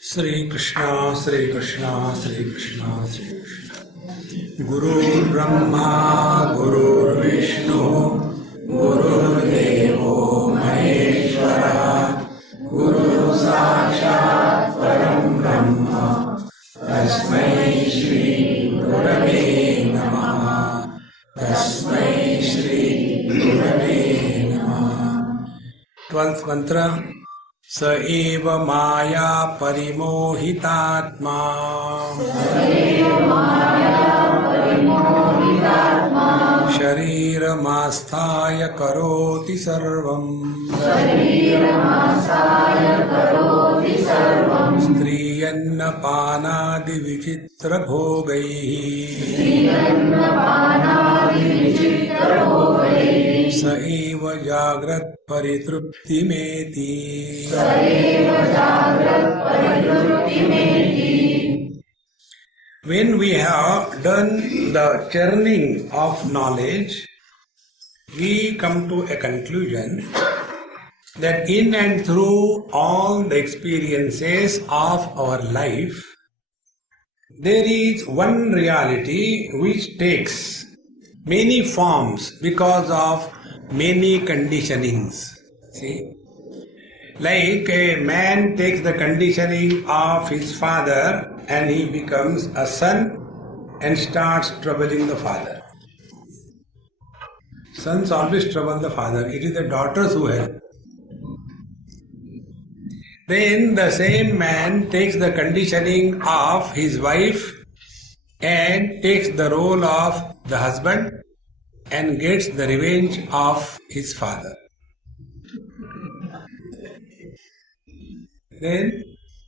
Shri Krishna, Shri Krishna, Shri Krishna, Shri Krishna. Guru Brahma, Guru Vishnu, Guru Devo Maheshwara, Guru Sakshat Param Brahma, Tasmai Shri Gurave Namaha, Tasmai Shri Gurave Namaha. 12th mantra. स एव माया परिमोहितात्मा शरीरमास्थाय करोति सर्वम् स्त्रियन्नपानादिविचित्रभोगैः स एव जाग्रत् परितृप्तिमेति. When we have done the churning of knowledge, we come to a conclusion that in and through all the experiences of our life, there is one reality which takes many forms because of many conditionings. See? Like a man takes the conditioning of his father and he becomes a son and starts troubling the father. Sons always trouble the father. It is the daughters who help. Then the same man takes the conditioning of his wife and takes the role of the husband and gets the revenge of his father. Then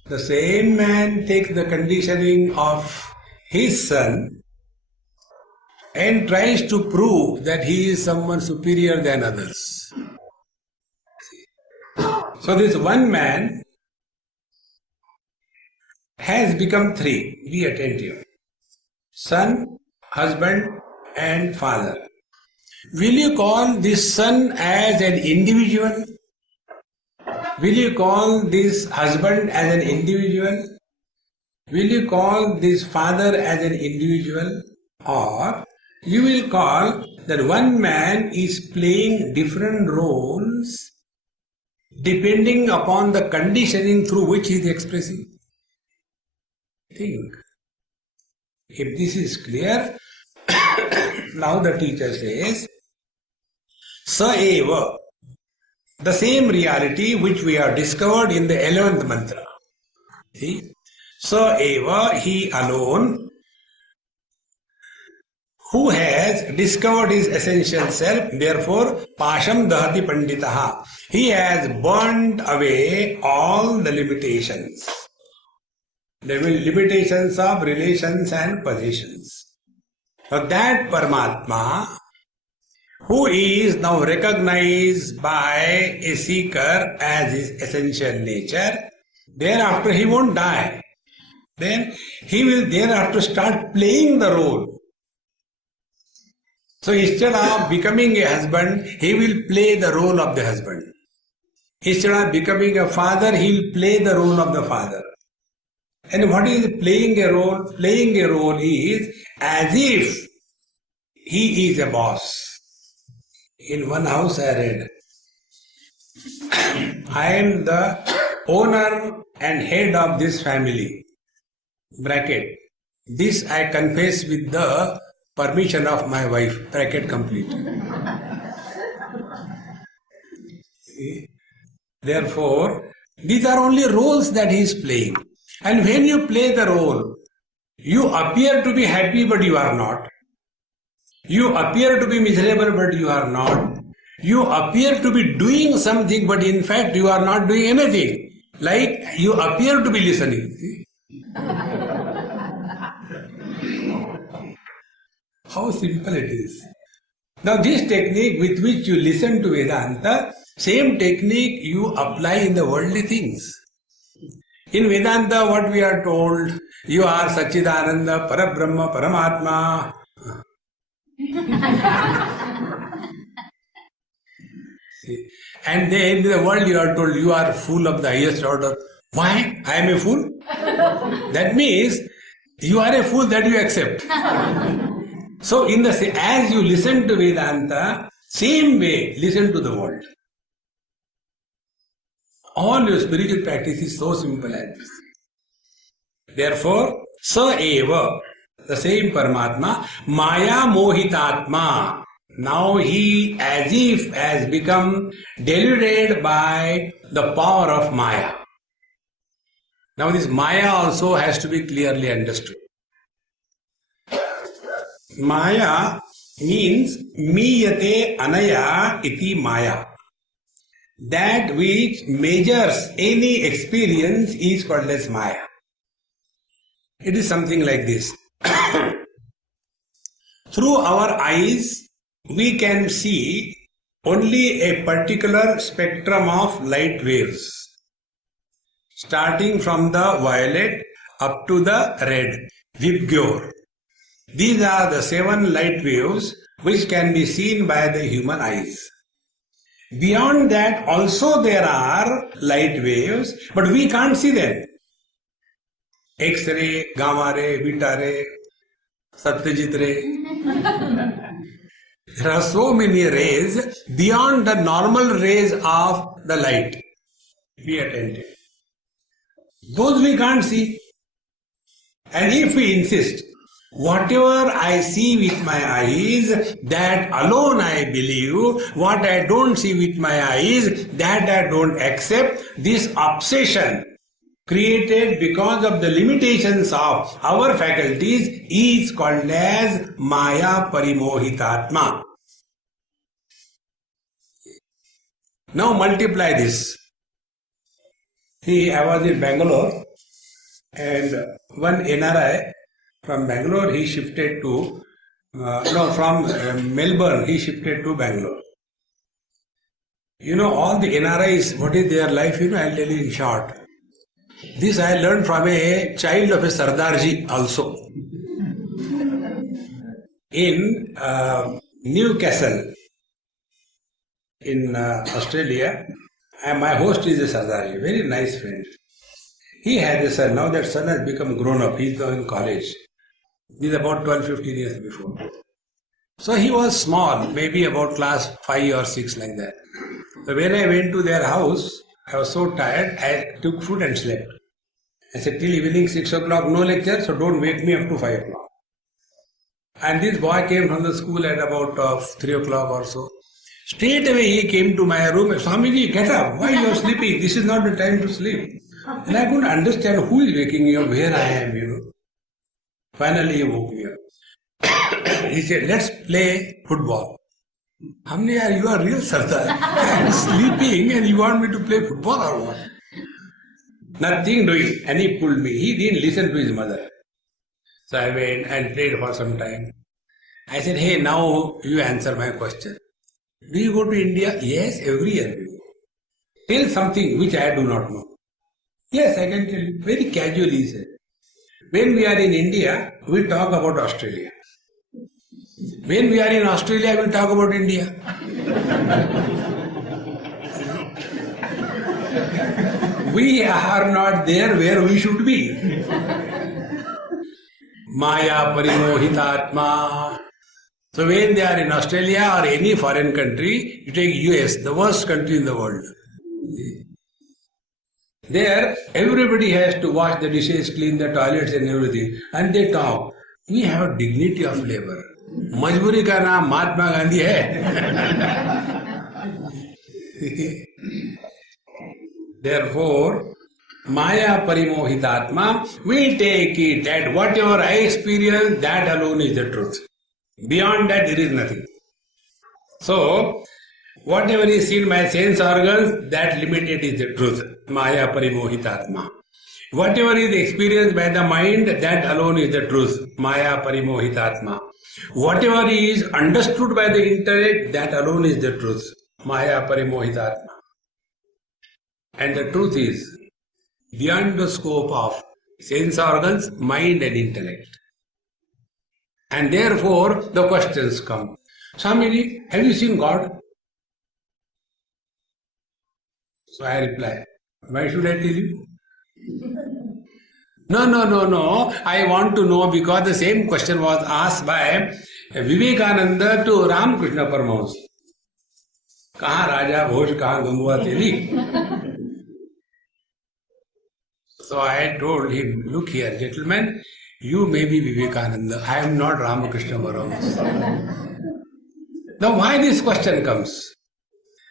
the same man takes the conditioning of his son and tries to prove that he is someone superior than others. So this one man has become three. Be attentive. Son, husband and father. Will you call this son as an individual? Will you call this husband as an individual? Will you call this father as an individual? Or you will call that one man is playing different roles depending upon the conditioning through which he is expressing? Think. If this is clear, now the teacher says, Sa eva, the same reality which we have discovered in the 11th mantra. See? Sa eva, he alone, who has discovered his essential self, therefore, pasham dahati panditaha. He has burned away all the limitations. The limitations of relations and positions. So that Paramatma, who is now recognized by a seeker as his essential nature, thereafter he won't die. Then he will thereafter start playing the role. So instead of becoming a husband, he will play the role of the husband. Instead of becoming a father, he will play the role of the father. And what is playing a role? Playing a role is as if he is a boss. In one house I read, I am the owner and head of this family. Bracket. This I confess with the permission of my wife. Bracket complete. Therefore, these are only roles that he is playing. And when you play the role, you appear to be happy but you are not. You appear to be miserable but you are not. You appear to be doing something but in fact you are not doing anything. Like you appear to be listening. How simple it is. Now this technique with which you listen to Vedanta, same technique you apply in the worldly things. In Vedanta what we are told, you are Satchidananda, Parabrahma, Paramatma. And then in the world you are told you are full of the highest order Why? I am a fool? That means you are a fool that you accept. So as you listen to Vedanta, same way listen to the world. All your spiritual practice is so simple as this. Therefore, sa eva, the same Paramatma, Maya Mohitatma. Now he as if has become deluded by the power of Maya. Now this Maya also has to be clearly understood. Maya means miyate anaya iti Maya. That which measures any experience is called as Maya. It is something like this. Through our eyes, we can see only a particular spectrum of light waves, starting from the violet up to the red, Vibgyor. These are the 7 light waves which can be seen by the human eyes. Beyond that also there are light waves, but we can't see them. X-ray, gamma ray, beta ray, Satyajit ray. There are so many rays beyond the normal rays of the light. Be attentive. Those we can't see. And if we insist, whatever I see with my eyes, that alone I believe. What I don't see with my eyes, that I don't accept. This obsession created because of the limitations of our faculties is called as Maya Parimohitatma. Now multiply this. See, I was in Bangalore and one NRI from Bangalore, he shifted to, from Melbourne, he shifted to Bangalore. You know, all the NRIs, what is their life, I'll tell you in short. This I learned from a child of a Sardarji also. In Newcastle, in Australia, and my host is a Sardarji, very nice friend. He had a son. Now that son has become grown up. He's now in college. He's about 12-15 years before. So he was small, maybe about class 5 or 6 like that. So when I went to their house, I was so tired, I took food and slept. I said, till evening 6 o'clock, no lecture, so don't wake me up to 5 o'clock. And this boy came from the school at about 3 o'clock or so. Straight away he came to my room. Swamiji, get up. Why you are sleeping? This is not the time to sleep. And I couldn't understand who is waking me up, where I am, Finally he woke me up. He said, let's play football. Hamne, you are real Sardar. I am sleeping and you want me to play football or what? Nothing doing. And he pulled me. He didn't listen to his mother. So I went and played for some time. I said, hey, now you answer my question. Do you go to India? Yes, every year we go. Tell something which I do not know. Yes, I can tell you. Very casually he said. When we are in India, we talk about Australia. When we are in Australia, we talk about India. We are not there where we should be. Maya Parimohitatma. So when they are in Australia or any foreign country, you take US, the worst country in the world. There, everybody has to wash the dishes, clean the toilets and everything. And they talk. We have dignity of labor. Majburi ka naam Mahatma Gandhi hai. Therefore, Maya Parimohitatma, we take it that whatever I experience, that alone is the truth. Beyond that, there is nothing. So, whatever is seen by sense organs, that limited is the truth. Maya Parimohitatma. Whatever is experienced by the mind, that alone is the truth. Maya Parimohitatma. Whatever is understood by the intellect, that alone is the truth. Maya Parimohitatma. And the truth is beyond the scope of sense organs, mind and intellect. And therefore, the questions come. Swamiji, have you seen God? So I reply, why should I tell you? No. I want to know because the same question was asked by Vivekananda to Ramakrishna Paramahansa. Kahan Raja Bhosh, kahan Gangua Teli? So I told him, look here, gentlemen, you may be Vivekananda. I am not Ramakrishna Paramahansa. Now why this question comes?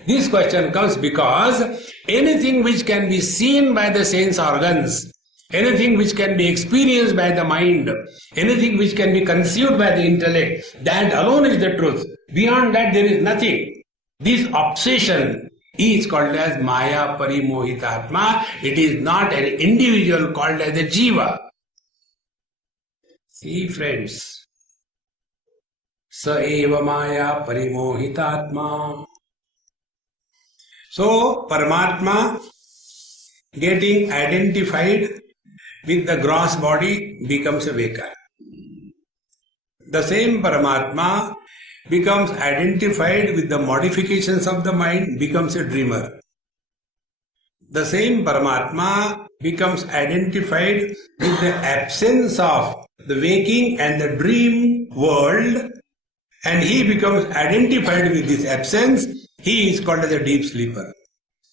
This question comes because anything which can be seen by the sense organs, anything which can be experienced by the mind, anything which can be conceived by the intellect, that alone is the truth. Beyond that there is nothing. This obsession is called as Maya Parimohitatma. It is not an individual called as a Jiva. See friends, Sa eva Maya Parimohitatma. So Paramatma getting identified with the gross body becomes a waker. The same Paramatma becomes identified with the modifications of the mind, becomes a dreamer. The same Paramatma becomes identified with the absence of the waking and the dream world, and he becomes identified with this absence. He is called as a deep sleeper.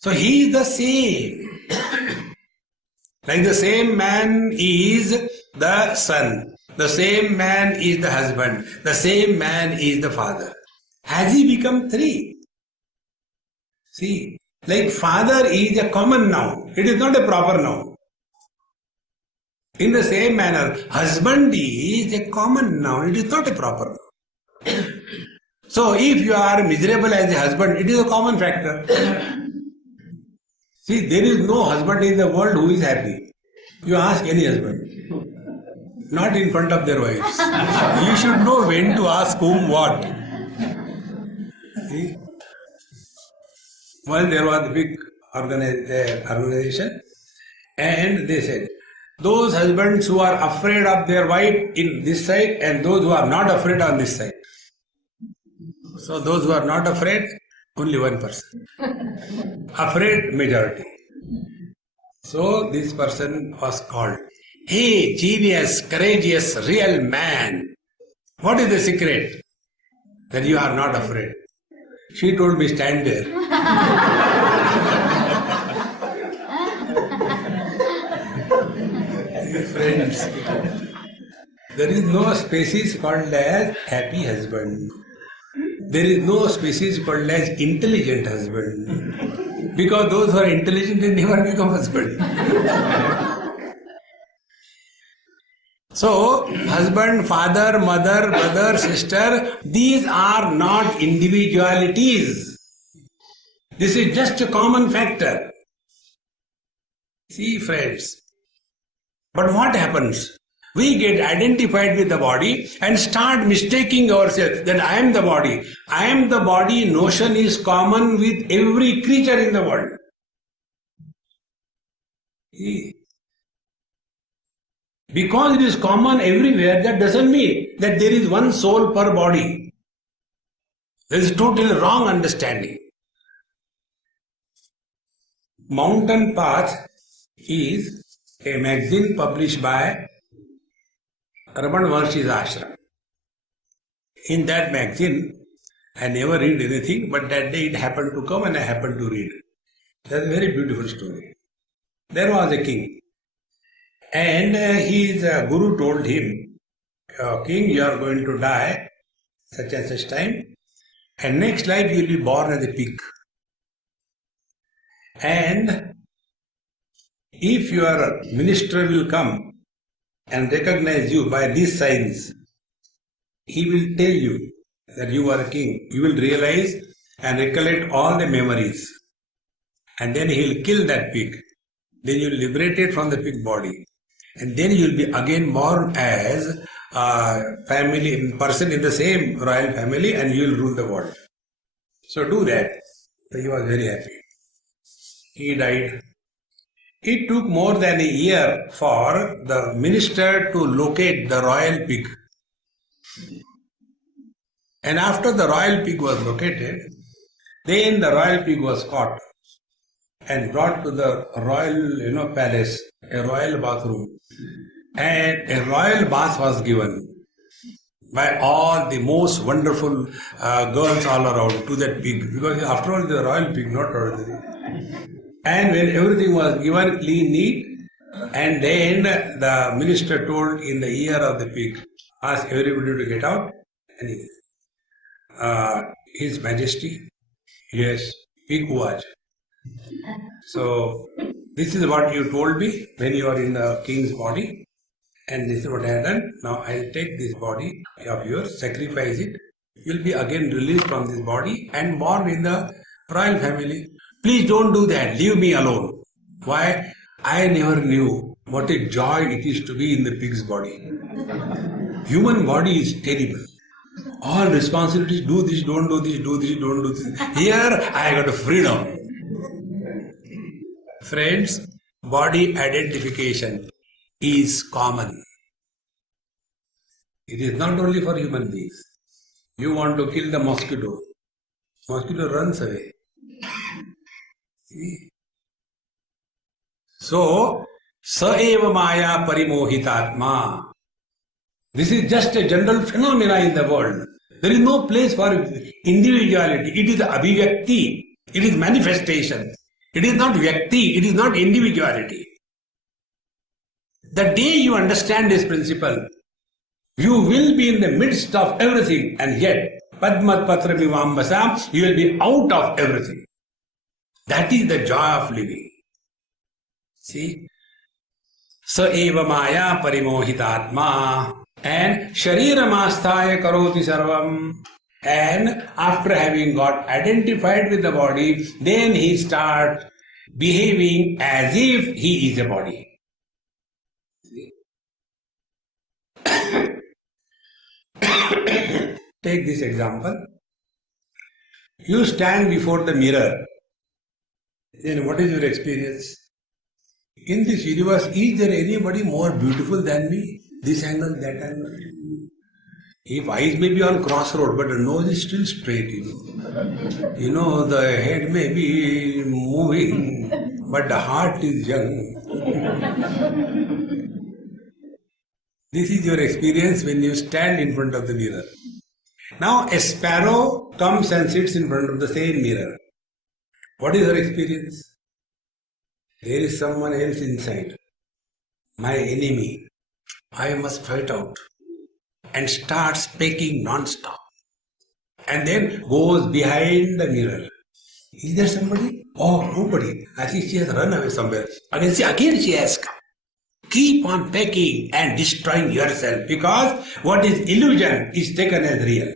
So he is the same. Like the same man is the son, the same man is the husband, the same man is the father. Has he become three? See, like father is a common noun, it is not a proper noun. In the same manner, husband is a common noun, it is not a proper noun. So if you are miserable as a husband, it is a common factor. See, there is no husband in the world who is happy. You ask any husband. Not in front of their wives. You should know when to ask whom what. See? Once there was a big organization, and they said, those husbands who are afraid of their wife in this side and those who are not afraid on this side. So those who are not afraid, only one person. Afraid, majority. So this person was called, hey, genius, courageous, real man. What is the secret? That you are not afraid. She told me, stand there. Friends, there is no species called as happy husband. There is no species called as intelligent husband. Because those who are intelligent, they never become husband. So, husband, father, mother, brother, sister, these are not individualities. This is just a common factor. See, friends. But what happens? We get identified with the body and start mistaking ourselves that I am the body. I am the body notion is common with every creature in the world. Because it is common everywhere, that doesn't mean that there is one soul per body. There is totally wrong understanding. Mountain Path is a magazine published by Raman Maharshi's ashram. In that magazine, I never read anything, but that day it happened to come and I happened to read. That's a very beautiful story. There was a king, and his guru told him, King, you are going to die such and such time, and next life you will be born as a pig. And if your minister will come and recognize you by these signs, he will tell you that you are a king. You will realize and recollect all the memories. And then he will kill that pig. Then you will liberate it from the pig body. And then you will be again born as a person in the same royal family, and you will rule the world. So do that. So he was very happy. He died. It took more than a year for the minister to locate the royal pig. And after the royal pig was located, then the royal pig was caught and brought to the royal palace a royal bathroom, and a royal bath was given by all the most wonderful girls all around to that pig, because after all, the royal pig, not ordinary. And when everything was given clean, neat, and then the minister told in the ear of the pig, asked everybody to get out, and His Majesty, yes, pig watch. So this is what you told me when you are in the king's body, and this is what I have done. Now I will take this body of yours, sacrifice it. You will be again released from this body and born in the royal family. Please don't do that. Leave me alone. Why? I never knew what a joy it is to be in the pig's body. Human body is terrible. All responsibilities, do this, don't do this, do this, don't do this. Here I got a freedom. Friends, body identification is common. It is not only for human beings. You want to kill the mosquito. Mosquito runs away. So, sa eva maya parimohitatma. This is just a general phenomena in the world. There is no place for individuality. It is abhivyakti. It is manifestation. It is not vyakti. It is not individuality. The day you understand this principle, you will be in the midst of everything, and yet, Padmat Patra Vivambasam, you will be out of everything. That is the joy of living. See? Sa eva maya parimohitatma, and Shariramastaya karoti sarvam. And after having got identified with the body, then he starts behaving as if he is a body. Take this example. You stand before the mirror. Then what is your experience? In this universe, is there anybody more beautiful than me? This angle, that angle. If eyes may be on crossroad, but the nose is still straight, You know, the head may be moving, but the heart is young. This is your experience when you stand in front of the mirror. Now a sparrow comes and sits in front of the same mirror. What is her experience? There is someone else inside. My enemy. I must fight out. And starts pecking non-stop. And then goes behind the mirror. Is there somebody? Oh, nobody. I think she has run away somewhere. Again she has come. Keep on pecking and destroying yourself, because what is illusion is taken as real.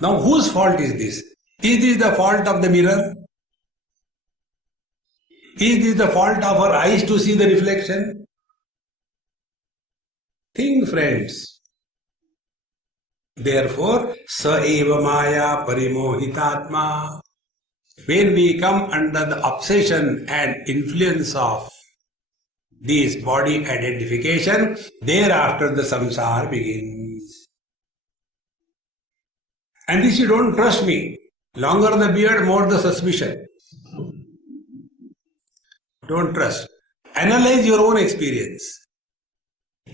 Now whose fault is this? Is this the fault of the mirror? Is this the fault of our eyes to see the reflection? Think, friends. Therefore, sa eva maya parimohitatma. When we come under the obsession and influence of this body identification, thereafter the samsara begins. And this you don't trust me. Longer the beard, more the suspicion. Don't trust. Analyze your own experience.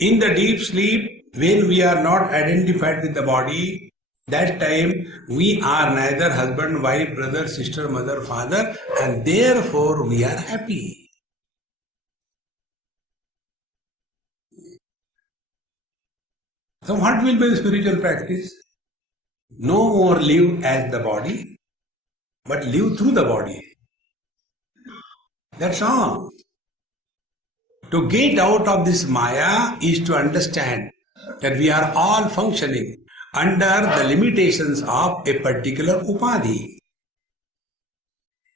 In the deep sleep, when we are not identified with the body, that time we are neither husband, wife, brother, sister, mother, father, and therefore we are happy. So what will be the spiritual practice? No more live as the body, but live through the body. That's all. To get out of this maya is to understand that we are all functioning under the limitations of a particular upadhi.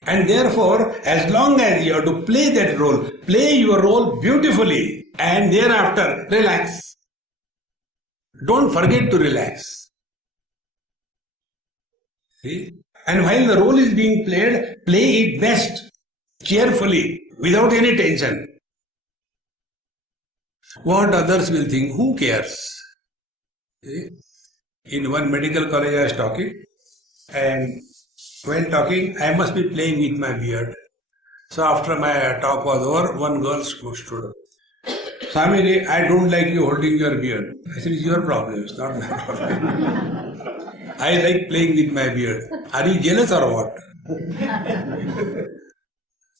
And therefore, as long as you have to play that role, play your role beautifully, and thereafter relax. Don't forget to relax. See? And while the role is being played, play it best, cheerfully, without any tension. What others will think, who cares? See? In one medical college I was talking, and when talking, I must be playing with my beard. So after my talk was over, one girl stood up. Swamiji, I don't like you holding your beard. I said, it's your problem, it's not my problem. I like playing with my beard. Are you jealous or what?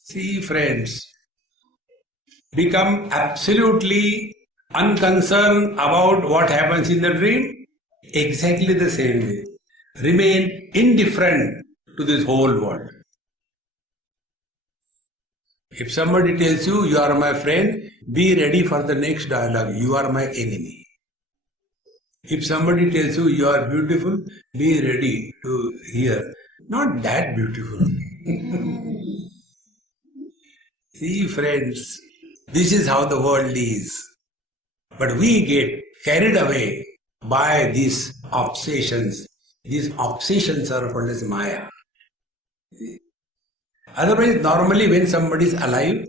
See, friends, become absolutely unconcerned about what happens in the dream. Exactly the same way. Remain indifferent to this whole world. If somebody tells you, you are my friend, be ready for the next dialogue. You are my enemy. If somebody tells you, you are beautiful, be ready to hear. Not that beautiful. See, friends, this is how the world is. But we get carried away by these obsessions. These obsessions are called as Maya. Otherwise, normally when somebody is alive,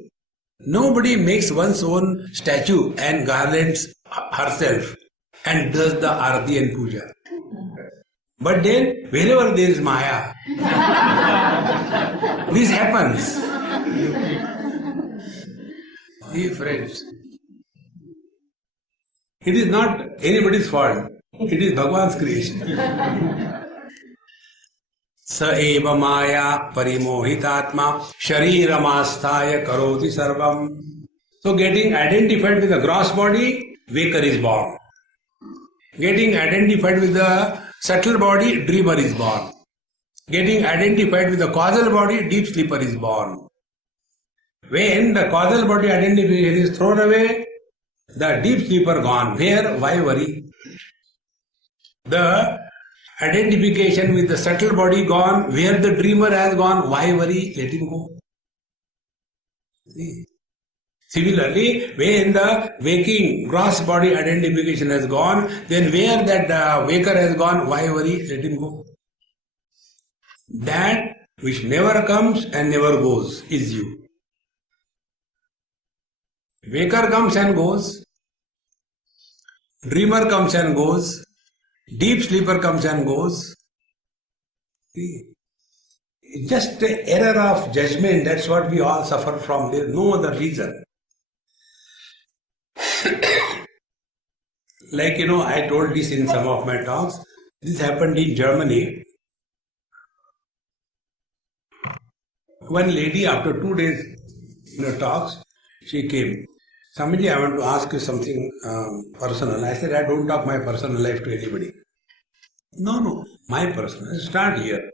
nobody makes one's own statue and garlands herself and does the arati and puja. But then, wherever there is Maya, this happens. See, friends, it is not anybody's fault. It is Bhagwan's creation. स एव माया परिमोहितात्मा शरीरमास्थाय karoti sarvam. So getting identified with the gross body, waker is born. Getting identified with the subtle body, dreamer is born. Getting identified with the causal body, deep sleeper is born. When the causal body identification is thrown away, the deep sleeper gone. Where? Why worry? The identification with the subtle body gone, where the dreamer has gone, why worry? Let him go. See? Similarly, when the waking gross body identification has gone, then where that waker has gone, why worry? Let him go. That which never comes and never goes is you. Waker comes and goes, dreamer comes and goes, deep sleeper comes and goes. See? Just an error of judgment, that's what we all suffer from. There is no other reason. Like, I told this in some of my talks. This happened in Germany. One lady, after 2 days talks, she came. Swamiji, I want to ask you something personal. I said, I don't talk my personal life to anybody. No, my personal. Start here.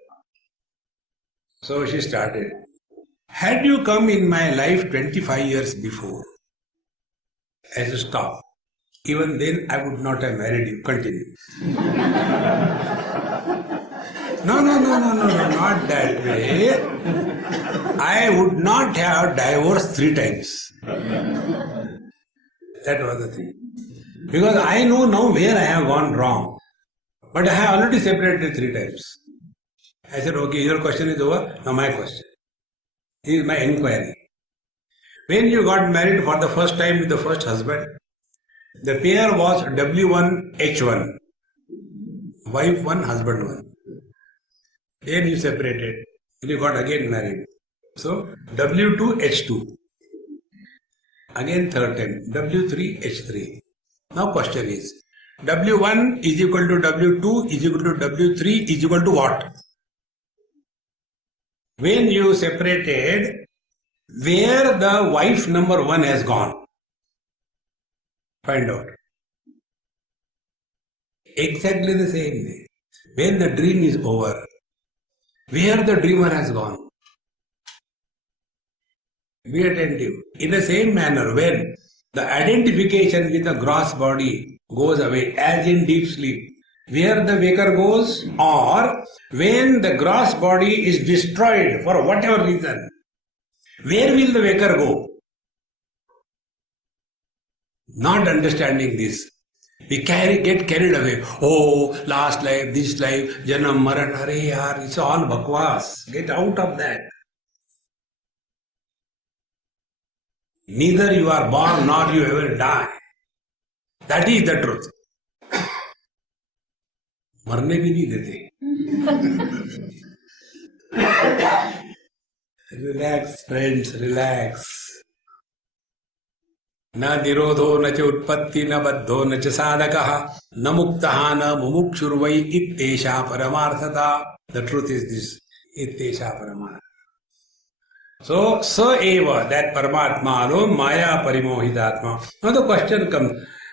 So she started. Had you come in my life 25 years before, I said, stop. Even then, I would not have married you. Continue. No, not that way. I would not have divorced 3 times. That was the thing. Because I know now where I have gone wrong. But I have already separated 3 times. I said, okay, your question is over. Now my question. This is my inquiry. When you got married for the first time with the first husband, the pair was W1H1. Wife 1, husband 1. Then you separated. You got again married. So, W2H2. Again third time. W3H3. Now question is, W1 is equal to W2 is equal to W3 is equal to what? When you separated, where the wife number 1 has gone? Find out. Exactly the same way. When the dream is over, where the dreamer has gone? Be attentive. In the same manner, when the identification with the gross body goes away, as in deep sleep, where the waker goes, or when the gross body is destroyed for whatever reason, where will the waker go? Not understanding this, we get carried away. Oh, last life, this life, janam, maran, are yaar, it's all bakwas. Get out of that. Neither you are born nor you ever die. That is the truth. मरने भी नहीं देते. Relax, friends, relax. न निरोधो न च उत्पत्ति न बद्धो न च साधकः न मुक्तः न मुमुक्षुर्वै इत्येषा परमार्थता. The truth is this. Ityesha paramartha. So, sa eva, that Paramatma alone, Maya parimohitatma. Now the question comes,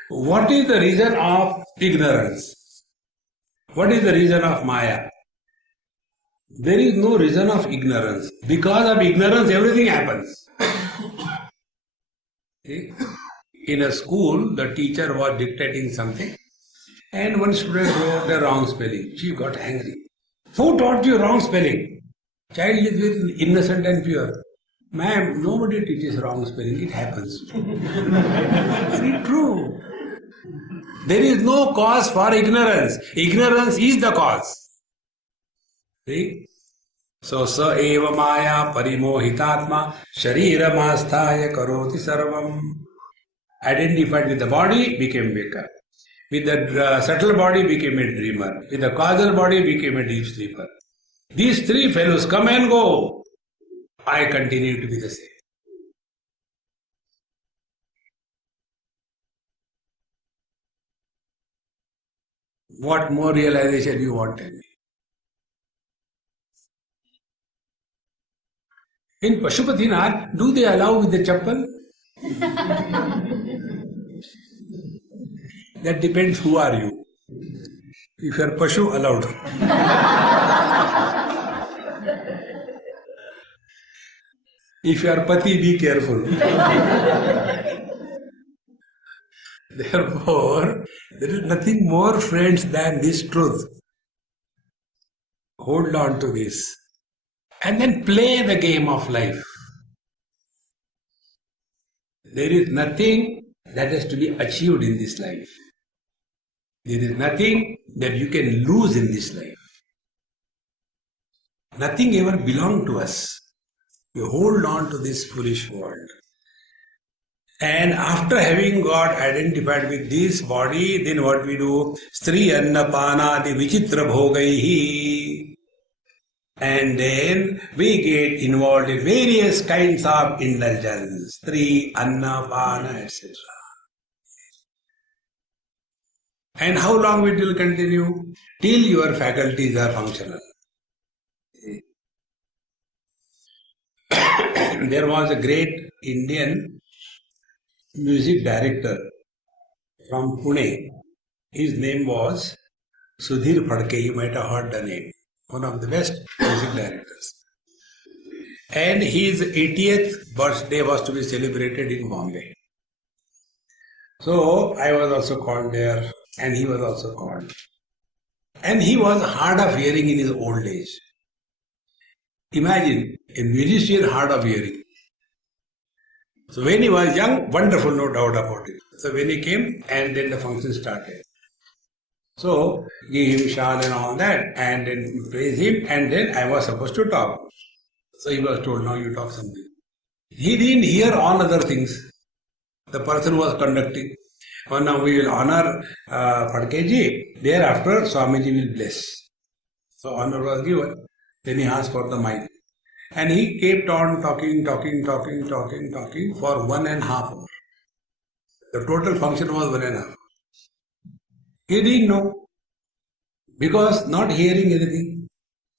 what is the reason of ignorance? What is the reason of Maya? There is no reason of ignorance. Because of ignorance, everything happens. See? In a school, the teacher was dictating something and one student wrote a wrong spelling. She got angry. Who taught you wrong spelling? Child is with innocent and pure. Ma'am, nobody teaches wrong spelling. It happens. Very true. There is no cause for ignorance. Ignorance is the cause. See? So, sa eva maya parimohitatma shariramastaya karoti sarvam. Identified with the body, became waker. With the subtle body, became a dreamer. With the causal body, became a deep sleeper. These three fellows come and go. I continue to be the same. What more realization you want, tell me? In Pashupatinath, do they allow with the chappal? That depends who are you. If you are Pashu, allowed. If you are Pati, be careful. Therefore, there is nothing more, friends, than this truth. Hold on to this. And then play the game of life. There is nothing that has to be achieved in this life. There is nothing that you can lose in this life. Nothing ever belongs to us. We hold on to this foolish world. And after having got identified with this body, then what we do? Stri anna panadi vichitra bhogaihi. And then we get involved in various kinds of indulgence. Stri, anna, pana, etc. And how long it will continue? Till your faculties are functional. There was a great Indian music director from Pune. His name was Sudhir Phadke. You might have heard the name. One of the best music directors. And his 80th birthday was to be celebrated in Bombay. So I was also called there, and he was also called. And he was hard of hearing in his old age. Imagine a musician hard of hearing. So when he was young, wonderful, no doubt about it. So when he came, and then the function started. So give him shal and all that, and then praise him, and then I was supposed to talk. So he was told, now you talk something. He didn't hear all other things. The person was conducting. Oh, now we will honor Phadkeji. Thereafter, Swamiji will bless. So honor was given. Then he asked for the mic. And he kept on talking for 1.5 hours. The total function was 1.5 hours. He didn't know. Because not hearing anything.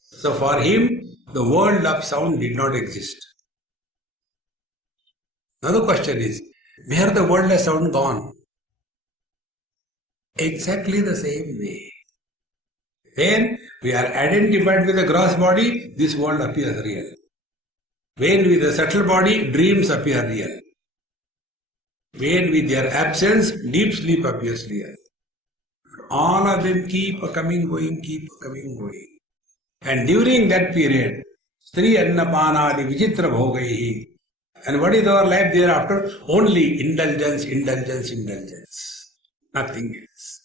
So for him, the world of sound did not exist. Now the question is, where the world of sound gone? Exactly the same way. When we are identified with the gross body, this world appears real. When with the subtle body, dreams appear real. When with their absence, deep sleep appears real. All of them keep coming, going. And during that period, Stri Anna Panadi Vichitra Bhogaihi. And what is our life thereafter? Only indulgence. Nothing else.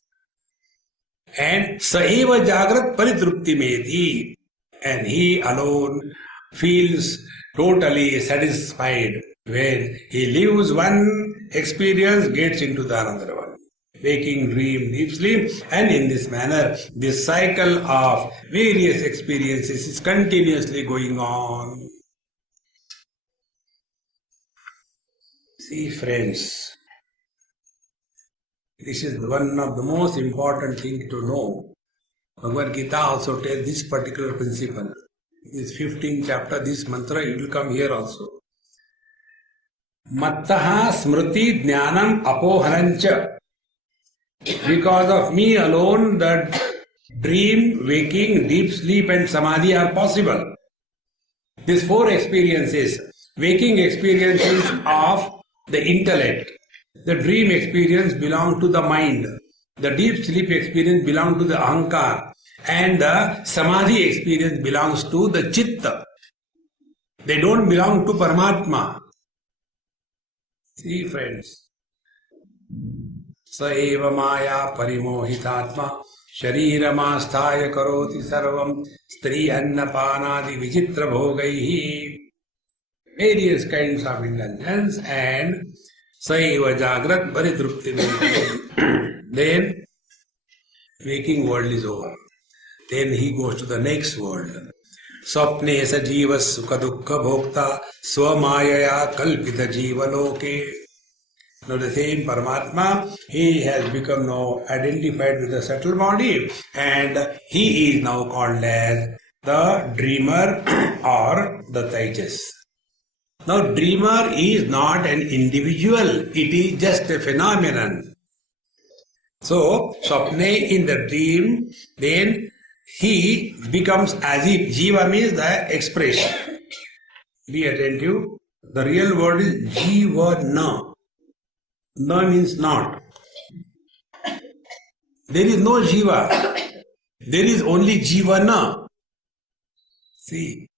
And Saeva Jagrat Paritrupti Medhi. And he alone feels totally satisfied when he leaves one experience, gets into the another one. Waking, dream, deep sleep, and in this manner, this cycle of various experiences is continuously going on. See, friends, this is one of the most important things to know. Bhagavad Gita also tells this particular principle. This 15th chapter, this mantra, it will come here also. Mattaha smriti jnanam apohanancha. Because of me alone, the dream, waking, deep sleep and samadhi are possible. These four experiences, waking experiences of the intellect, the dream experience belong to the mind, the deep sleep experience belongs to the ahankar, and the samadhi experience belongs to the chitta. They don't belong to Paramatma. See, friends, sa eva maya parimohitatma shariramaasthaya karoti sarvam stri annapanadi vichitra bhogaihi. Various kinds of indulgence, and saiva jagrat paridrupti. Then waking world is over. Then he goes to the next world. Swapne sa jiva sukha dukkha bhokta swamayaya kalpita jiva loke. Now the same Paramatma, he has become now identified with the subtle body, and he is now called as the dreamer or the Tejas. Now dreamer is not an individual, it is just a phenomenon. So, Swapne in the dream, then he becomes as if Jiva means the expression. Be attentive. The real word is Jiva-na. Na means not. There is no Jiva. There is only Jiva-na. See.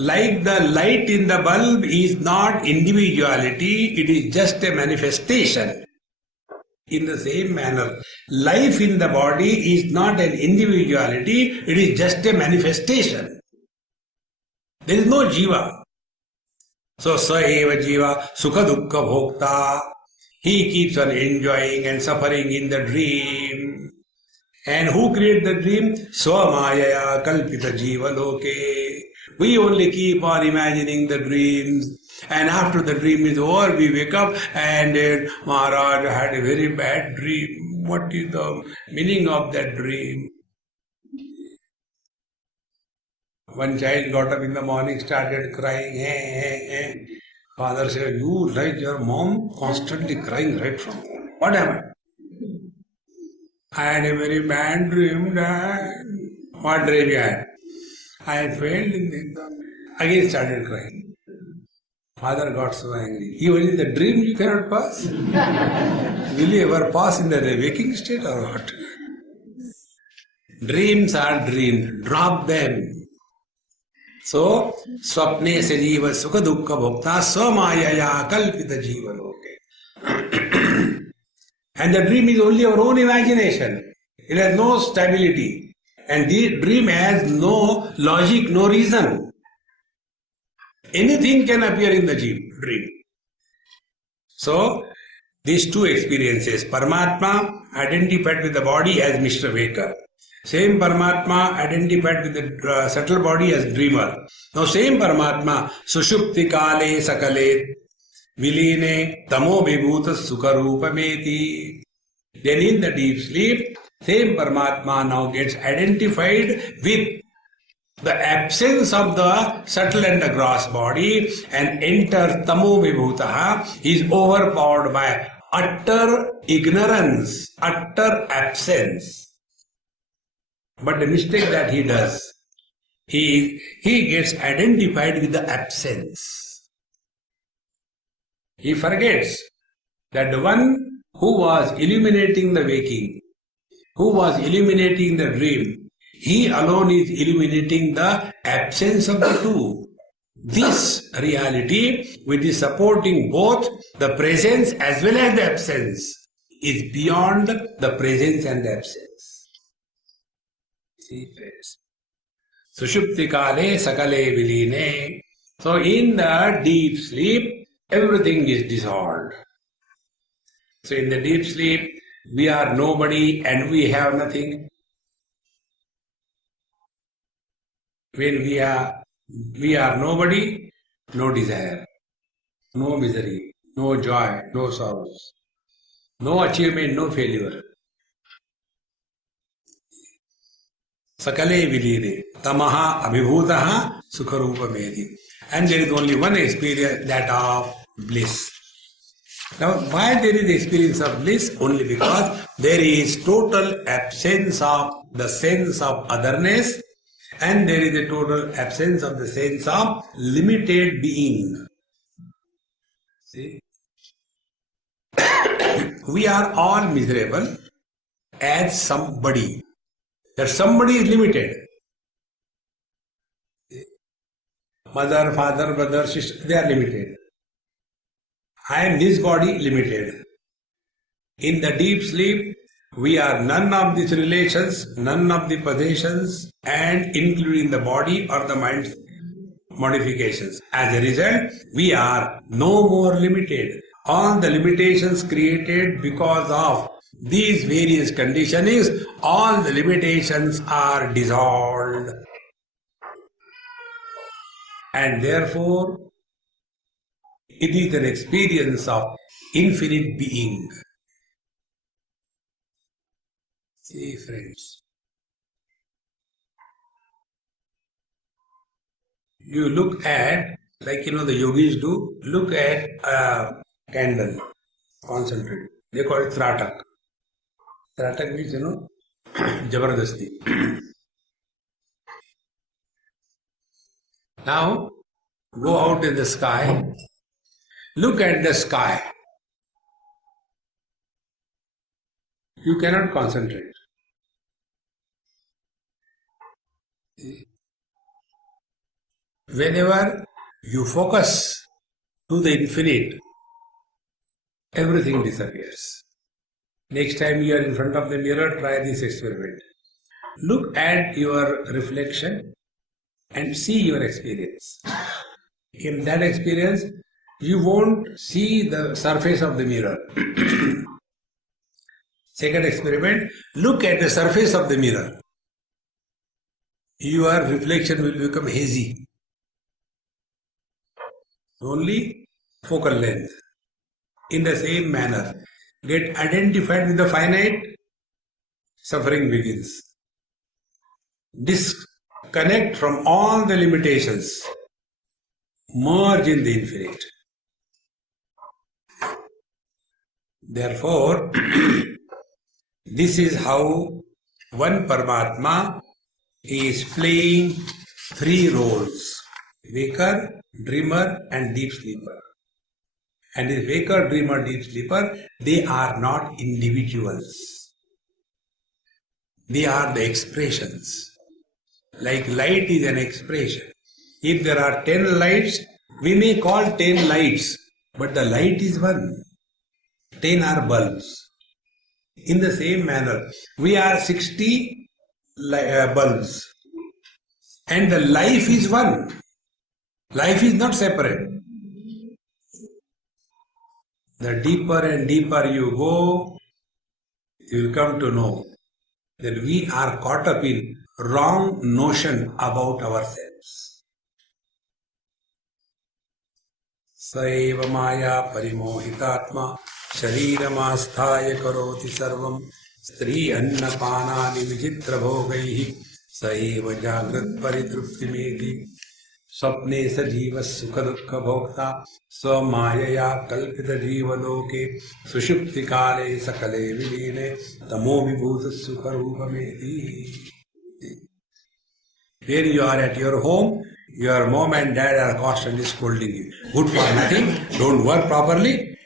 Like the light in the bulb is not individuality, it is just a manifestation. In the same manner, life in the body is not an individuality, it is just a manifestation. There is no jiva. So, sa eva jiva sukha dukkha bhokta. He keeps on enjoying and suffering in the dream. And who created the dream? Swamayaya kalpita jiva loke. We only keep on imagining the dreams. And after the dream is over, we wake up and Maharaj had a very bad dream. What is the meaning of that dream? One child got up in the morning, started crying. Father said, you like your mom constantly crying right from home. What happened? I had a very bad dream, Dad. What dream you had? I failed in the exam. Again started crying. Father got so angry. Even in the dream you cannot pass? Will you ever pass in the waking state or what? Dreams are dreams. Drop them. So, swapne se jiva sukha dukkha bhokta swamayaya kalpita jiva loke. And the dream is only our own imagination. It has no stability. And the dream has no logic, no reason. Anything can appear in the dream. So, these two experiences, Paramatma identified with the body as Mr. Waker. Same Paramatma identified with the subtle body as dreamer. Now same Paramatma, Sushupti Kale Sakale Viline Tamo Vibhuta Sukharupameti. Then in the deep sleep, same Paramatma now gets identified with the absence of the subtle and the gross body and enters Tamo Vibhuta, is overpowered by utter ignorance, utter absence. But the mistake that he does, he gets identified with the absence. He forgets that the one who was illuminating the waking, who was illuminating the dream, he alone is illuminating the absence of the two. This reality, which is supporting both the presence as well as the absence, is beyond the presence and the absence. See this. Sushupti kale sakale viline. So in the deep sleep, everything is dissolved. So in the deep sleep, we are nobody and we have nothing. When we are nobody, no desire. no misery, no joy, no sorrows, no achievement, no failure. Sakale vilire, tamaha abhibhutaha sukharupa medi. And there is only one experience, that of bliss. Now, why there is experience of bliss? Only because there is total absence of the sense of otherness, and there is a total absence of the sense of limited being. See? We are all miserable as somebody. That somebody is limited. Mother, father, brother, sister, they are limited. I am this body, limited. In the deep sleep, we are none of these relations, none of the possessions, and including the body or the mind modifications. As a result, we are no more limited. All the limitations created because of these various conditionings, all the limitations are dissolved. And therefore, it is an experience of infinite being. See, friends, you look at, like the yogis do, look at a candle, concentrate. They call it tratak. Tratak means, jabardasti. Now, go out in the sky, look at the sky. You cannot concentrate. Whenever you focus to the infinite, everything disappears. Next time you are in front of the mirror, try this experiment. Look at your reflection and see your experience. In that experience, you won't see the surface of the mirror. Second experiment, look at the surface of the mirror. Your reflection will become hazy. Only focal length. In the same manner, get identified with the finite, suffering begins. Disconnect from all the limitations. Merge in the infinite. Therefore, this is how one Paramatma is playing three roles: waker, dreamer, and deep sleeper. And this waker, dreamer, deep sleeper, they are not individuals. They are the expressions. Like light is an expression. If there are 10 lights, we may call 10 lights, but the light is one. 10 are bulbs. In the same manner, we are 60 bulbs. And the life is one. Life is not separate. The deeper and deeper you go, you will come to know that we are caught up in wrong notion about ourselves. Saeva maya parimohitatma shariramastaya karoti sarvam stri annapanani vijitra bhogaihi saeva jagrat paritruptimeti स्वप्ने सजीव सुख दुख भोक्ता स्वमायया कल्पित जीवलोके सुषुप्ति काले सकले विलीने तमो विभूत सुख रूपमेति. When you are at your home, your mom and dad are constantly scolding you. Good for nothing, don't work properly.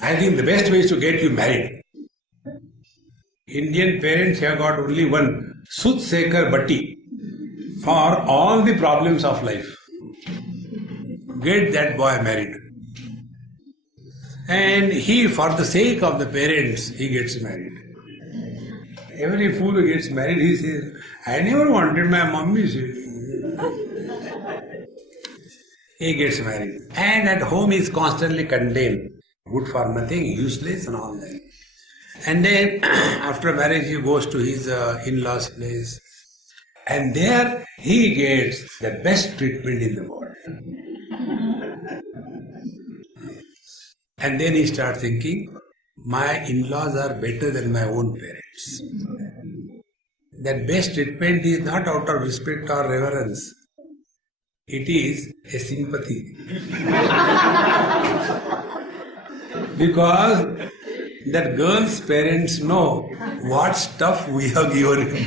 I think the best way is to get you married. Indian parents have got only one Soothsayer Bhatti for all the problems of life. Get that boy married. And he, for the sake of the parents, he gets married. Every fool who gets married, he says, I never wanted my mommy. He gets married. And at home he is constantly condemned. Good for nothing, useless and all that. And then after marriage he goes to his in-laws' place. And there he gets the best treatment in the world. And then he starts thinking, my in-laws are better than my own parents. That best treatment is not out of respect or reverence. It is a sympathy. Because that girl's parents know what stuff we have given him.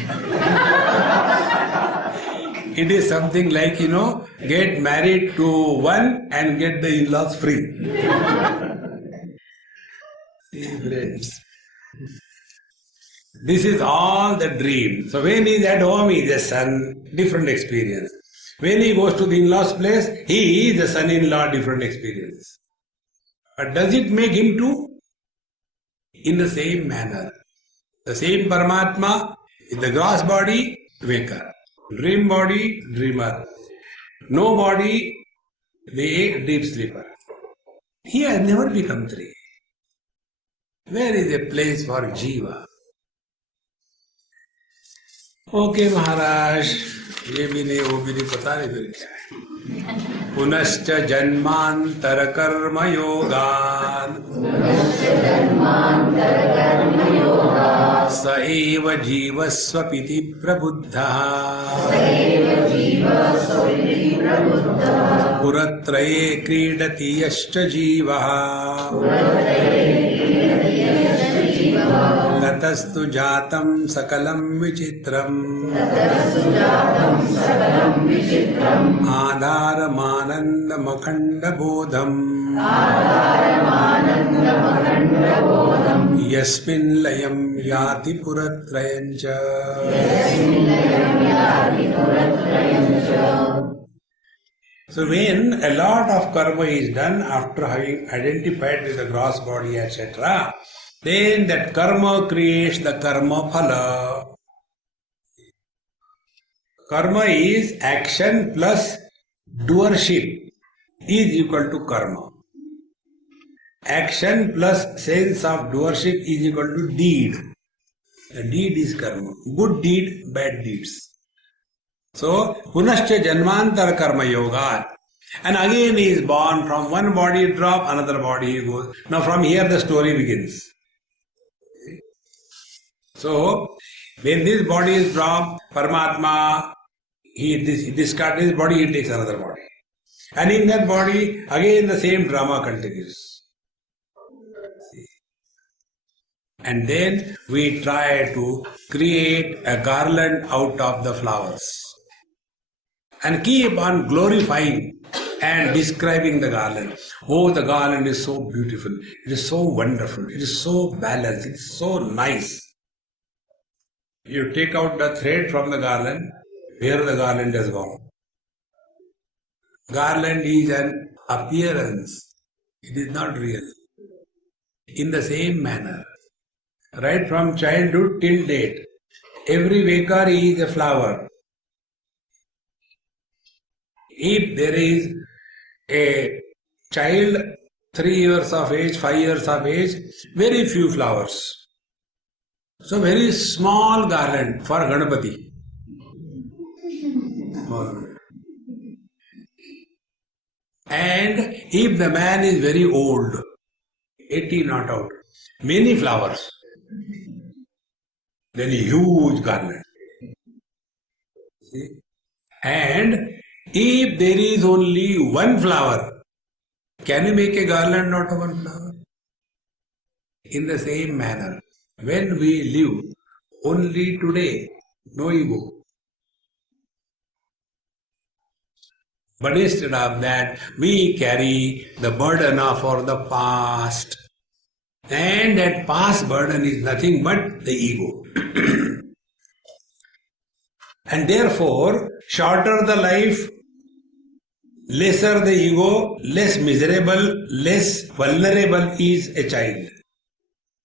It is something like, get married to one and get the in-laws free. See, friends, this is all the dream. So when he is at home, he is a son, different experience. When he goes to the in-laws place, he is a son-in-law, different experience. But does it make him two? In the same manner. The same Paramatma, in the gross body, waker. Dream body, dreamer. No body, the deep sleeper. He has never become three. Where is a place for Jiva? Okay, Maharaj, ये भी नहीं वो भी नहीं पता नहीं फिर क्या है. पुनश्च जन्मांतर कर्म योगान स एव जीवस्वपिति प्रबुद्धः पुरत्रये क्रीडति यश्च जीवः ततस्तु जातं सकलं विचित्रम् आधारमानन्दमखण्डबोधम् यस्मिन् लयं याति पुरत्रयं च. So when a lot of karma is done after having identified with the gross body, etc., then that karma creates the karma phala. Karma is action plus doership is equal to karma. Action plus sense of doership is equal to deed. The deed is karma. Good deed, bad deeds. So, punascha janmantar karma yoga. And again he is born from one body drop, another body he goes. Now from here the story begins. So, when this body is dropped, Paramatma, he discards his body, he takes another body. And in that body, again the same drama continues. And then we try to create a garland out of the flowers. And keep on glorifying and describing the garland. Oh, the garland is so beautiful. It is so wonderful. It is so balanced. It is so nice. You take out the thread from the garland, where the garland has gone. Garland is an appearance. It is not real. In the same manner, right from childhood till date, every waker is a flower. If there is a child 3 years of age, 5 years of age, very few flowers. So very small garland for Ganapati. And if the man is very old, 80 not out, many flowers, then a huge garland. See? And if there is only one flower, can you make a garland out of one flower? In the same manner, when we live only today, no ego. But instead of that, we carry the burden of the past. And that past burden is nothing but the ego. And therefore, shorter the life, lesser the ego, less miserable, less vulnerable is a child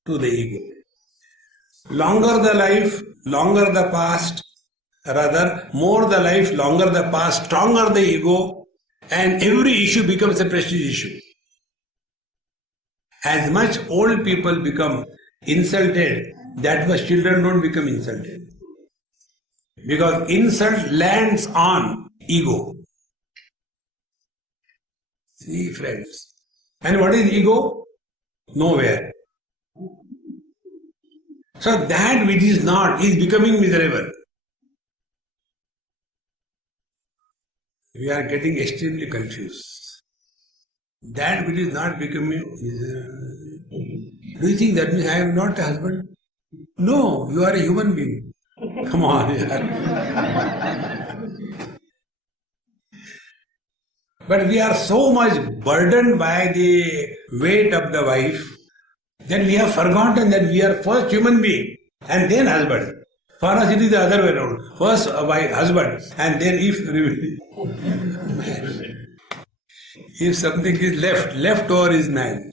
to the ego. Longer the life, longer the past, rather more the life, longer the past, stronger the ego, and every issue becomes a prestige issue. As much old people become insulted, that much children don't become insulted. Because insult lands on ego. See, friends. And what is ego? Nowhere. So that which is not is becoming miserable. We are getting extremely confused. That which is not becoming do you think that means I am not a husband? No, you are a human being. Come on, yaar. But we are so much burdened by the weight of the wife that we have forgotten that we are first human being and then husband. For us it is the other way around. First wife, husband, and then if something is left over is man.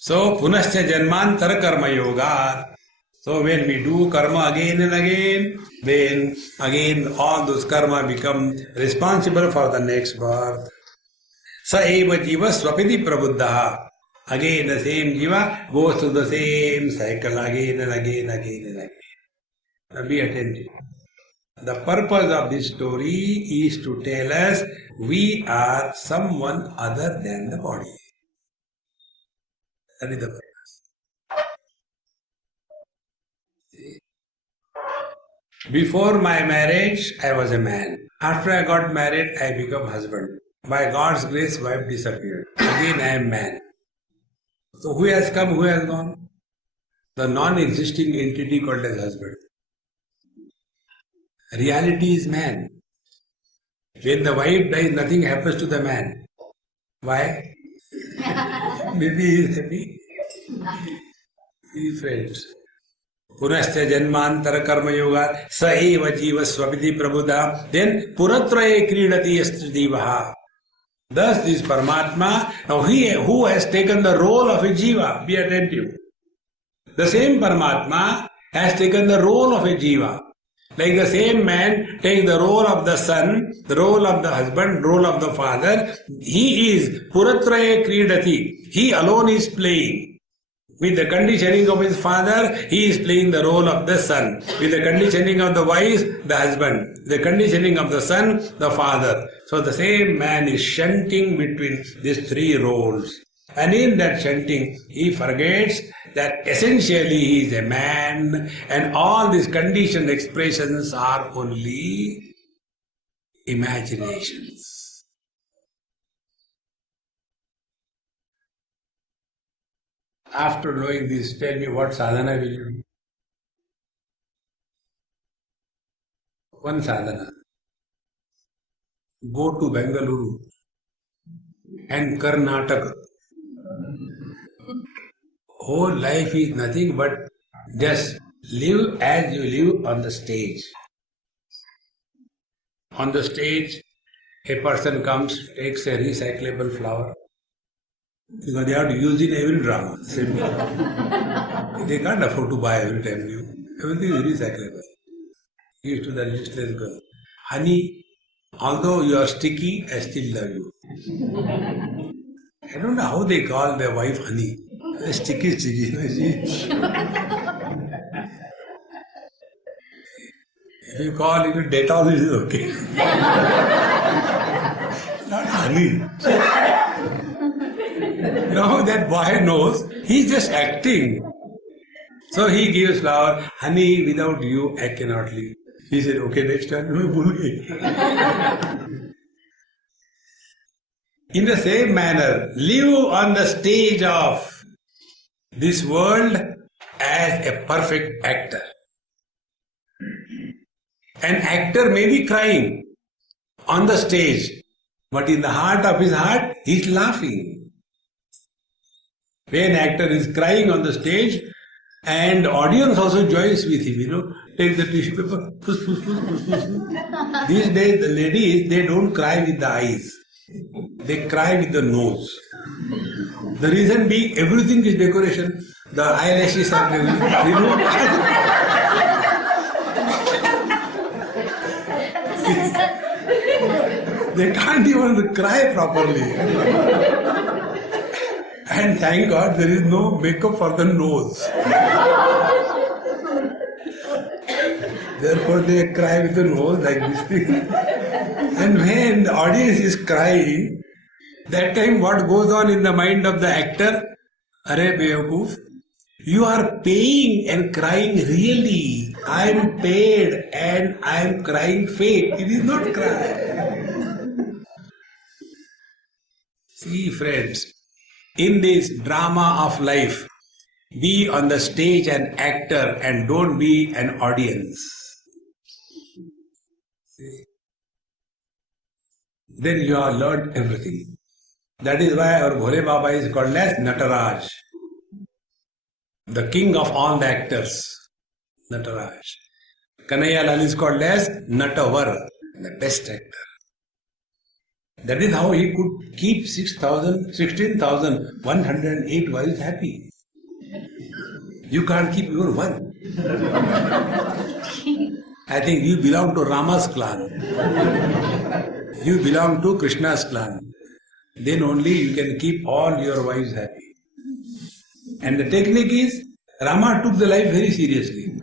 So punascha janmantar karma yoga. So when we do karma again and again, then again all those karma become responsible for the next birth. Sa eva jiva swapiti prabuddha. Again the same jiva goes through the same cycle again and again and again. Now be attentive. The purpose of this story is to tell us we are someone other than the body. That is the purpose. Before my marriage, I was a man. After I got married, I became husband. By God's grace, wife disappeared. Again, I am man. So who has come, who has gone? The non-existing entity called as husband. Reality is man. When the wife dies, nothing happens to the man. Why? Maybe he is happy. He is friends. Punascha janmantar karma yoga sa eva jiva swapiti prabhuda. Then puratraye kridati yastridivaha. Thus this Paramatma, now he who has taken the role of a jiva, be attentive. The same Paramatma has taken the role of a jiva. Like the same man takes the role of the son, the role of the husband, role of the father. He is puratraye kridati. He alone is playing. With the conditioning of his father, he is playing the role of the son. With the conditioning of the wife, the husband. The conditioning of the son, the father. So the same man is shunting between these three roles. And in that shunting, he forgets that essentially he is a man and all these conditioned expressions are only imaginations. After knowing this, tell me what sadhana will you do? One sadhana. Go to Bengaluru and Karnataka. Whole life is nothing but just live as you live on the stage. On the stage, a person comes, takes a recyclable flower. Because they have to use it in every drama. They can't afford to buy every time new. Everything is recyclable. Give to the listless girl. Honey, although you are sticky, I still love you. I don't know how they call their wife honey. Sticky. If you call it Dettol, it is okay. Not honey. No, that boy knows he's just acting. So he gives flower, honey, without you I cannot live. He said, okay, next time. In the same manner, live on the stage of this world as a perfect actor. An actor may be crying on the stage, but in the heart of his heart, he is laughing. When an actor is crying on the stage, and the audience also joins with him, take the tissue paper, push. These days, the ladies, they don't cry with the eyes. They cry with the nose. The reason being, everything is decoration. The eyelashes are removed. They can't even cry properly. And thank God there is no makeup for the nose. Therefore they cry with the nose like this. And when the audience is crying, that time what goes on in the mind of the actor? Arey Bewakoof, you are paying and crying really. I am paid and I am crying fake. It is not cry. See, friends, in this drama of life, be on the stage an actor and don't be an audience. See? Then you have learned everything. That is why our Bhole Baba is called as Nataraj, the king of all the actors. Nataraj. Kanhaiya Lal is called as Natavar, the best actor. That is how he could keep 16,108 wives happy. You can't keep your one. I think you belong to Rama's clan. You belong to Krishna's clan. Then only you can keep all your wives happy. And the technique is, Rama took the life very seriously.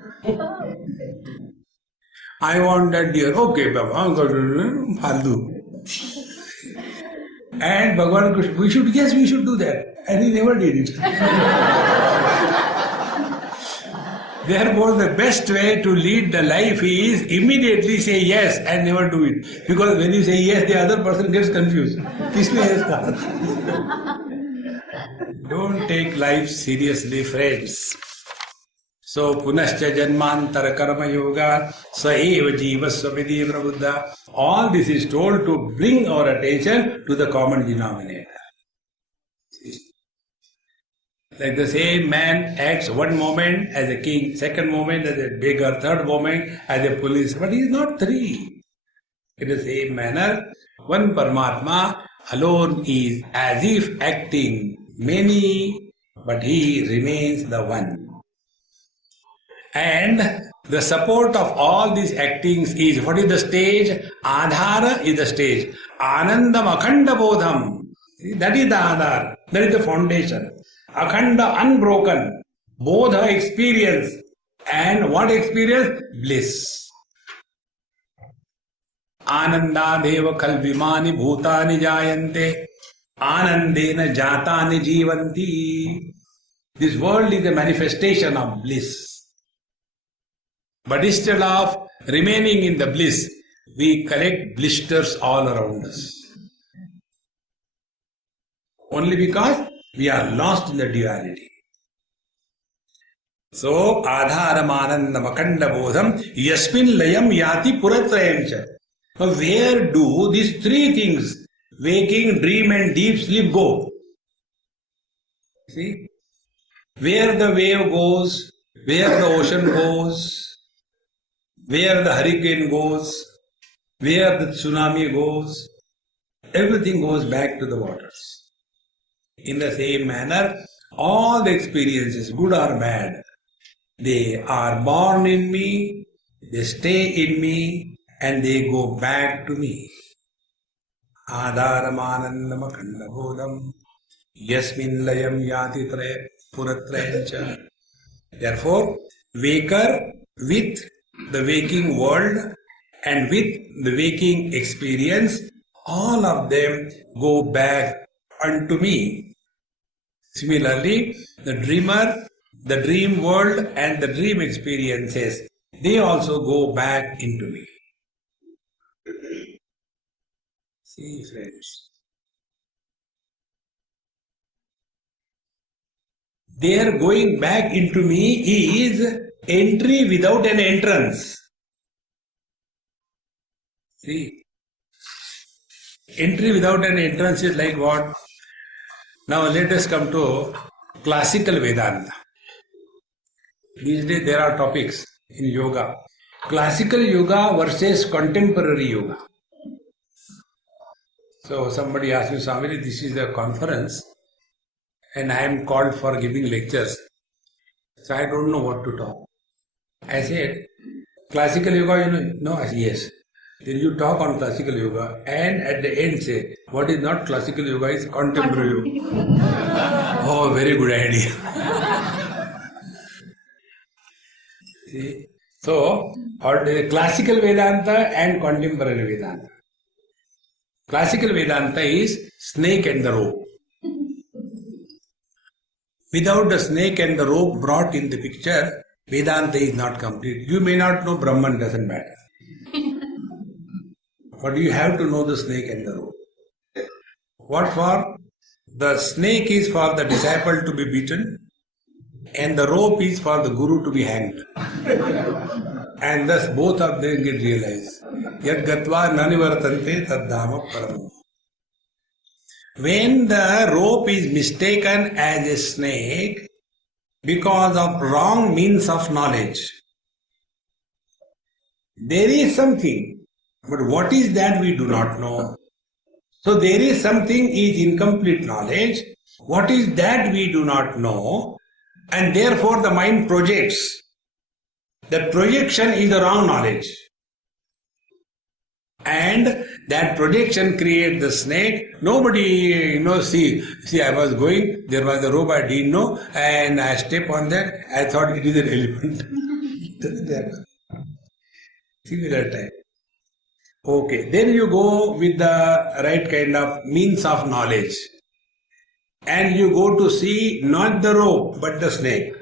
I want that deer. Okay, Baba, Faldu. And Bhagavan Krishna, we should do that. And he never did it. Therefore, the best way to lead the life is immediately say yes and never do it. Because when you say yes, the other person gets confused. Kisme yes kaha? Don't take life seriously, friends. So, punascha janmantar karma yoga, saeva jivasva vidhi prabuddha. All this is told to bring our attention to the common denominator. Like the same man acts one moment as a king, second moment as a beggar, third moment as a police, but he is not three. In the same manner, one Paramatma alone is as if acting many, but he remains the one. And the support of all these actings is, what is the stage? Adhara is the stage. Anandam akhanda bodham. That is the adhara. That is the foundation. Akhanda, unbroken. Bodha, experience. And what experience? Bliss. Anandadeva kalvimani bhutani jayante. Anandena jatani jivanti. This world is a manifestation of bliss. But instead of remaining in the bliss, we collect blisters all around us. Only because we are lost in the duality. So, adharam anandam akhanda bodham yasmin layam yati puratrayamcha. Where do these three things, waking, dream and deep sleep, go? See? Where the wave goes, where the ocean goes, where the hurricane goes, where the tsunami goes, everything goes back to the waters. In the same manner, all the experiences, good or bad, they are born in me, they stay in me, and they go back to me. Adharam anandam akhanda bodham yasmin layam yati puratrayancha. Therefore, waker with the waking world and with the waking experience, all of them go back unto me. Similarly, the dreamer, the dream world and the dream experiences, they also go back into me. See, friends, their going back into me is entry without an entrance. See, entry without an entrance is like what? Now let us come to classical Vedanta. These days there are topics in yoga. Classical yoga versus contemporary yoga. So somebody asked me, Swami, this is a conference and I am called for giving lectures. So I don't know what to talk. I said, classical yoga, you know? No, I said, yes. Then you talk on classical yoga and at the end say, what is not classical yoga is contemporary yoga. Oh, very good idea. See? So, classical Vedanta and contemporary Vedanta. Classical Vedanta is snake and the rope. Without the snake and the rope brought in the picture, Vedanta is not complete. You may not know Brahman, doesn't matter. But you have to know the snake and the rope. What for? The snake is for the disciple to be beaten, and the rope is for the guru to be hanged. And thus both of them get realized. Yad gatva nanivartante tad dhamma param. When the rope is mistaken as a snake because of wrong means of knowledge, there is something, but what is that we do not know. So there is something is incomplete knowledge. What is that we do not know, and therefore the mind projects. That projection is the wrong knowledge. And that projection creates the snake. Nobody, see, I was going, there was a rope I didn't know, and I step on that, I thought it is an elephant. Similar type. Okay, then you go with the right kind of means of knowledge. And you go to see not the rope, but the snake.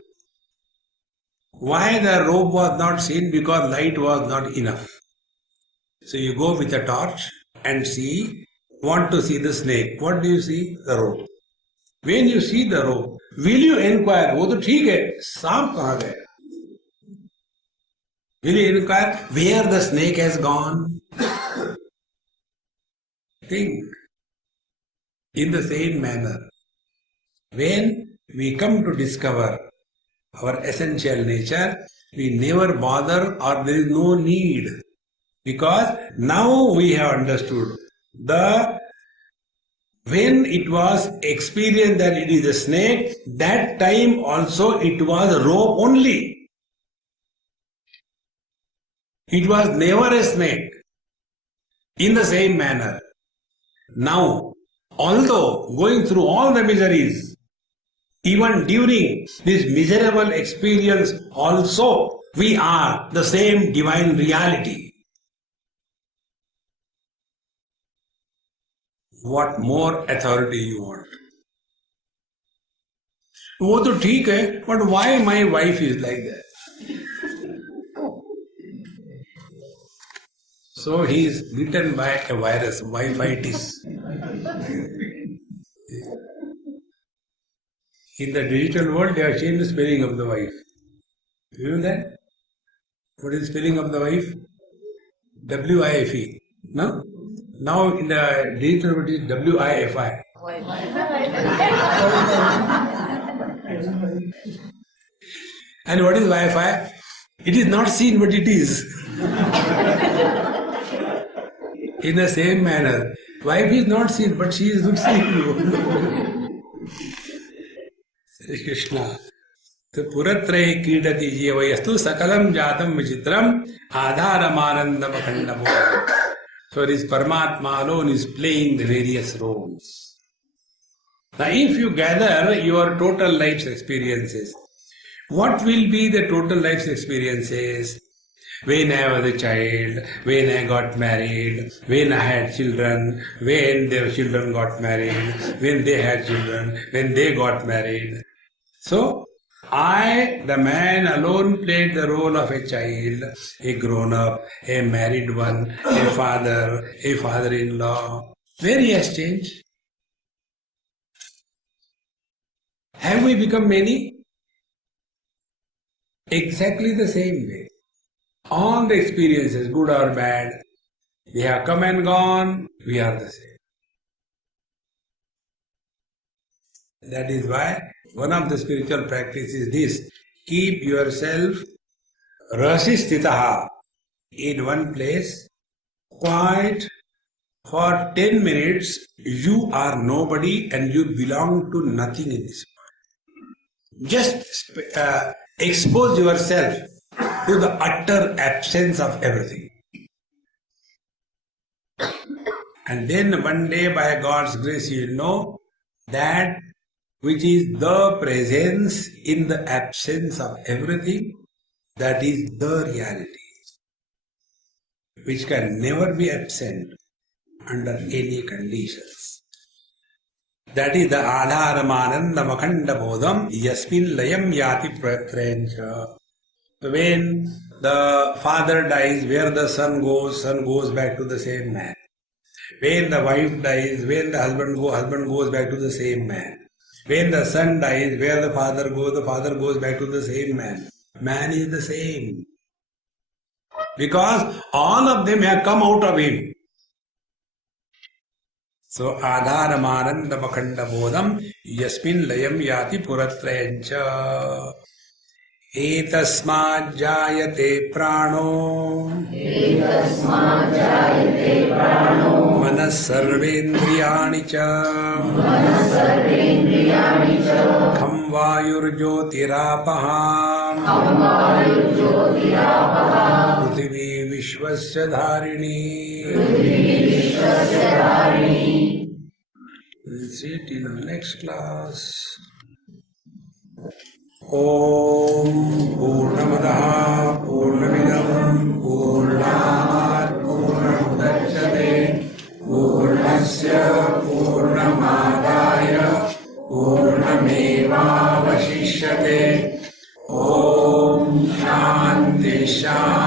Why the rope was not seen? Because light was not enough. So you go with a torch and want to see the snake. What do you see? The rope. When you see the rope, will you inquire, वो तो ठीक है, सांप कहाँ गया? Will you inquire where the snake has gone? Think. In the same manner, when we come to discover our essential nature, we never bother or there is no need. Because now we have understood when it was experienced that it is a snake, that time also it was a rope only. It was never a snake. In the same manner, now, although going through all the miseries, even during this miserable experience also, we are the same divine reality. What more authority you want? वो तो ठीक है, but why my wife is like that? So he is bitten by a virus, wife-itis. In the digital world, they have changed the spelling of the wife. You know that? What is the spelling of the wife? W-I-F-E. No? Now in the digital world, it is W-I-F-I. And what is Wi-Fi? It is not seen, but it is. In the same manner, wife is not seen, but she is seeing you. Sri Krishna. तो पुरत्रये क्रीडति जीवयस्तु सकलम जातम विचित्रम आधारमानंदम अखंडमो. So this Paramatma alone is playing the various roles. Now if you gather your total life's experiences, what will be the total life's experiences? When I was a child, when I got married, when I had children, when their children got married, when they had children, when they got married. So, I, the man alone, played the role of a child, a grown-up, a married one, a father-in-law. Where he has changed? Have we become many? Exactly the same way. All the experiences, good or bad, they have come and gone, we are the same. That is why one of the spiritual practices is this: keep yourself rasistitaha in one place, quiet for 10 minutes. You are nobody and you belong to nothing in this world. Just expose yourself to the utter absence of everything. And then one day by God's grace you will know that which is the presence in the absence of everything, that is the reality, which can never be absent under any conditions. That is the Adharamanandam Akhanda Bodham Yasmin Layam Yati Pratrencha. When the father dies, where the son goes back to the same man. When the wife dies, when the husband goes back to the same man. When the son dies, where the father goes back to the same man. Man is the same. Because all of them have come out of him. So Adharamanandam Akhanda Bodham Yasmin Layam Yati Puratrayancha. एतस्मात् जायते प्राणो मनः सर्वेन्द्रियाणि च खं वायुर्ज्योतिरापः पृथिवी विश्वस्य धारिणी. We'll see it in the next class. Om Purnamadaha Purnamidam Purnat Purnamudachyate Purnasya Purnamadaya Purnameva Vashishyate. Om Shanti Shanti.